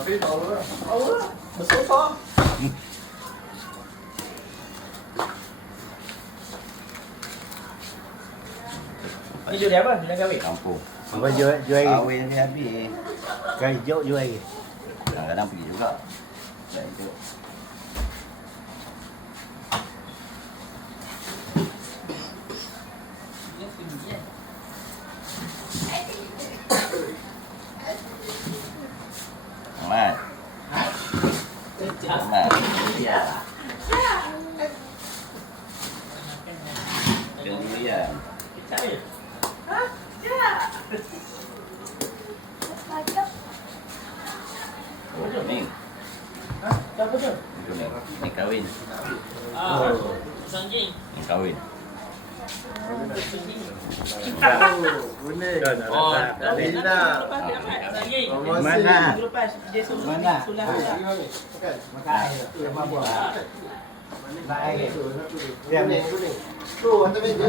Tahu lah. Bersofa. Ini jual apa? Jual kahwin? Kampung. Apa jual Kahwin ni habis. Kai jauh jual lagi. Kadang-kadang pergi juga. Dan itu. Ahmad. Ahmad. Ya. Kemudian. Ni. Siapa tu? Itu ni. Ni kahwin. Sanjing. Ni kahwin. Boleh. Oh, Tidak. Sanjing. Mana? Lepas dia suruh Mana? sulah. Makan air. Lepas buat. Makan air. Diam ni. Tu, hantar meja.